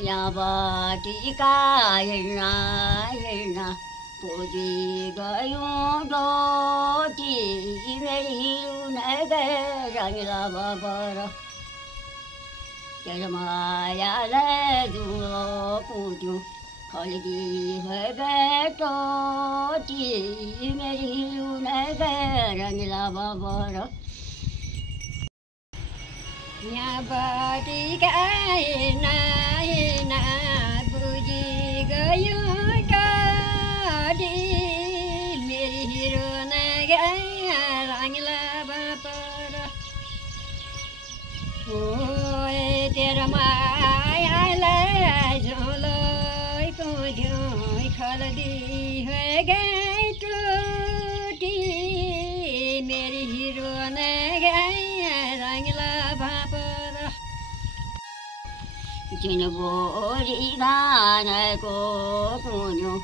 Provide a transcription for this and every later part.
यावटिका हिँड्न पुगी गयौँ डोटी मेरी रङ्गिला बाबर तेरो मायाले जुलो पुग्यौँ खल्की टोटी मेरी रङ्गिला बाबर यावटिका हिँड्न पुगी गयौँ डोटी मेरी रङ्गिला बाबर तेरो मायालाई झोलै पुग्यौँ खल्दी टोटी मेरी रङ्गिला बाबर चिनबोरी धानको कुन्यौँ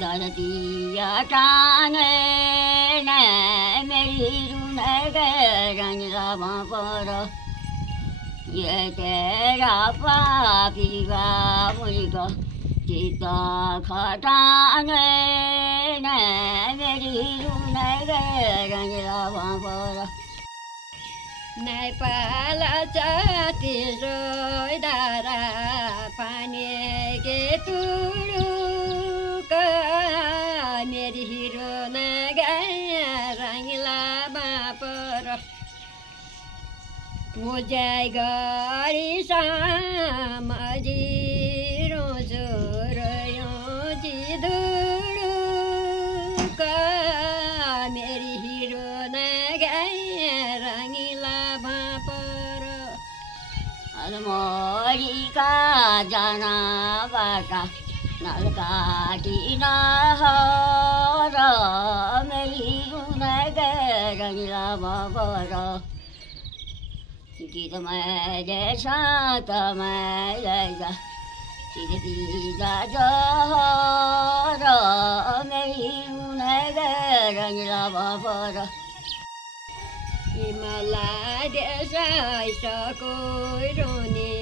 दलतिया टाँगेन मेरी रङ्गिला बाबर ये तेरा पापीगा मुझको चिता खटाने मेरी रङ्गिला बाबर नेपाल जाति रोइदारा पानी के तुरुका मेरी रङ्गिला बाबर मुझाइ गरी सामजी रोजो रह्यो जिदुरुका मेरी रङ्गिला बाबर अलमोरीका जनाबाट नलकाटी नहर मेरी रङ्गिला बाबर गीत मैले सात मैले चिजा जहर मेरी रङ्गिला बाबर हिमाला देश आइसको रोनी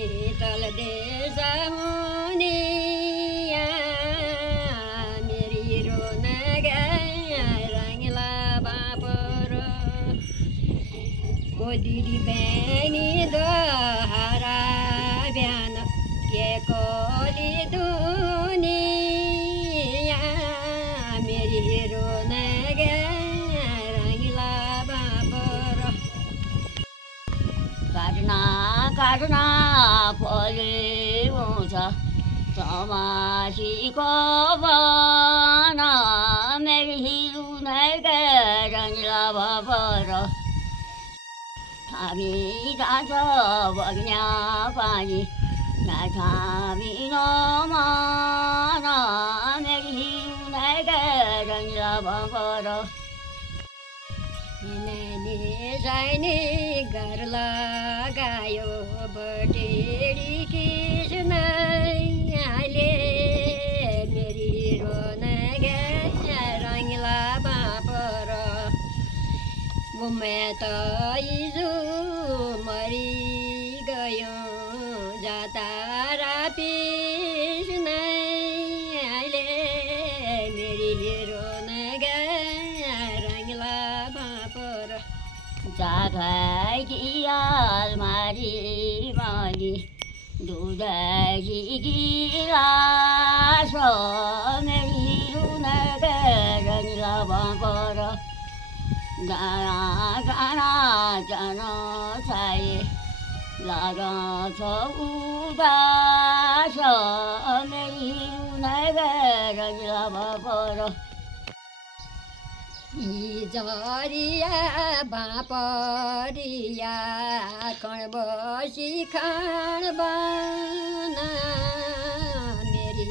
तल देश हुने मेरी रङ्गिला बाबर दिदी बहिनी दोहरा बिहान के कोली दुनिया मेरी रङ्गिला बाबर काट्ना फल्छ समासीको बना मेरी रङ्गिला बाबर हामी जान्छ बग्या पानी नाथामी नमान मेरी रङ्गिला बाबर नानी साइनी घर लगायो बटेरी कृष्णले मेरी रङ्गिला बाबर मैं तो इजु मरी गयो जातारा पिसनाले मेरी रङ्गिला बाबर चाखाकी अलमारी मागी दुधकी गिलास मेरी रङ्गिला बाबर गाना जान छाए लाग्छ उदास मेरी रङ्गिला बाबर जरिया बापरिया कण बसी खान बना मेरी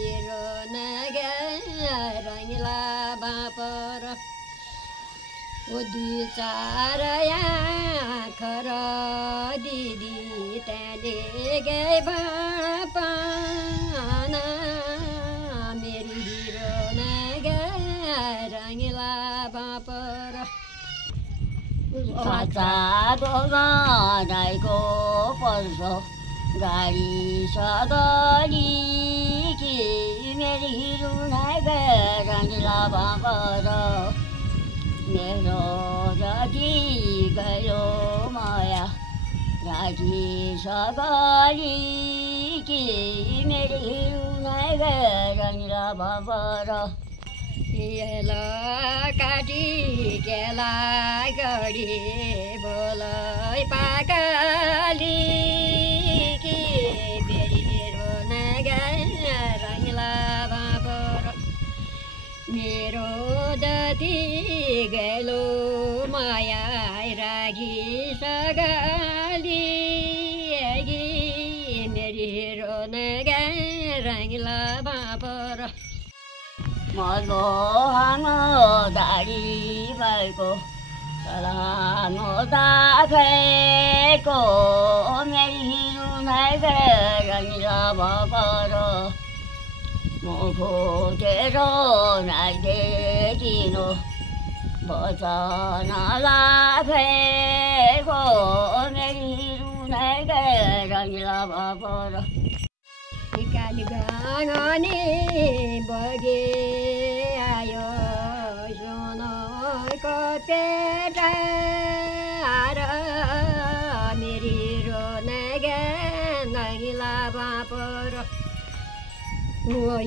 रङ्गिला बापर ओ दुई चार आँखर दिदी त्यहाँले गए पाना मेरी रङ्गिला बापर साँचो गाईको पर्छ गाडी सगरी मेरी रुनाइ रङ्गिला बाबर मेरो जति गयो माया राखी सगरी कि मेरी रुनाइ रङ्गिला बाबर केला काटी केला गरी बोलै पाकाली कि मेरो रङ्गिला बाबर मेरो जति गलो माया रागी सगाली मेरो रङ्गिला बाबर मलो हानो दाडी भएको लानो दाखेको मेरी रुनाइ रङ्गिला बाबर म खोजेर नाइदिनु बचन लागेको मेरी रुनाइ रङ्गिला बाबर काली गङ्गानी बगे आयो सोनको पेटा मेरी रङ्गिला बाबर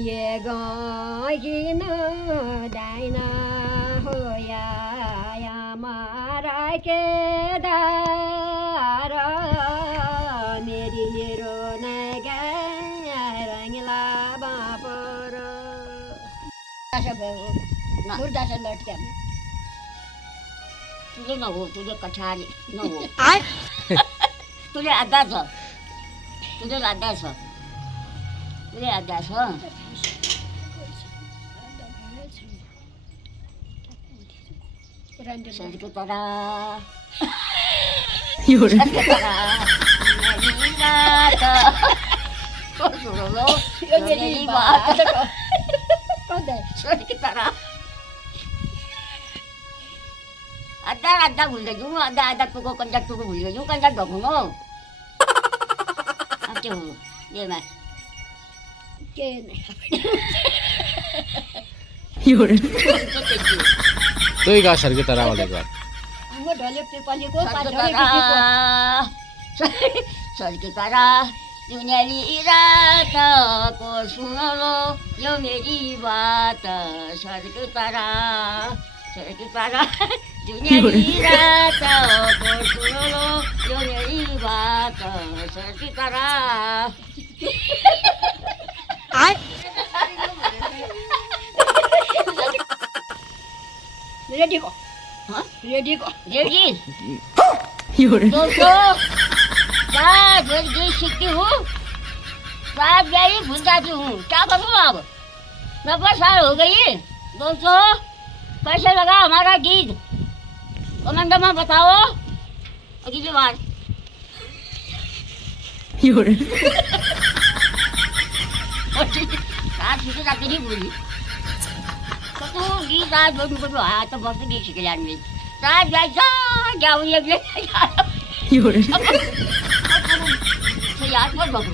ये गइकिन दाइन हो या मारा के दार मेरी रङ्गिला बाबर मुर्दा से लटक्या तुझे न हो तुझे कछारी न हो तुझे आधा छ तुझे आधा छ तुझे आधा छ सरको तरा ada भुल्दै जाउँ ada तुको कन्ट्याक्ट तुको भुल्दै जाउँ कन्ट्याक्ट भएको हो त्यो हो येमा के तोई गा सरके तरा वाले घर हाम्रो ढले पेपलीको सरके तरा दुनियाली रातको सुनलो यो मेरी बात सरके तरा दुनियाली रातको सुनलो यो मेरी बात सरके तरा रेडी को रेडी दोस्तों रात भर गीत सीखती हूँ रात गई भूल जाती हूँ क्या करूँ अब 90 साल हो गई दोस्तों कैसे लगा हमारा गीत कमेंट में बताओ अगली बार रात सीखे जाते नहीं बोली तो गीत आज बोल मुझे आया तो बहुत गीत सीखे जाने में रात जाए क्या हुई अगले याद मत बाबू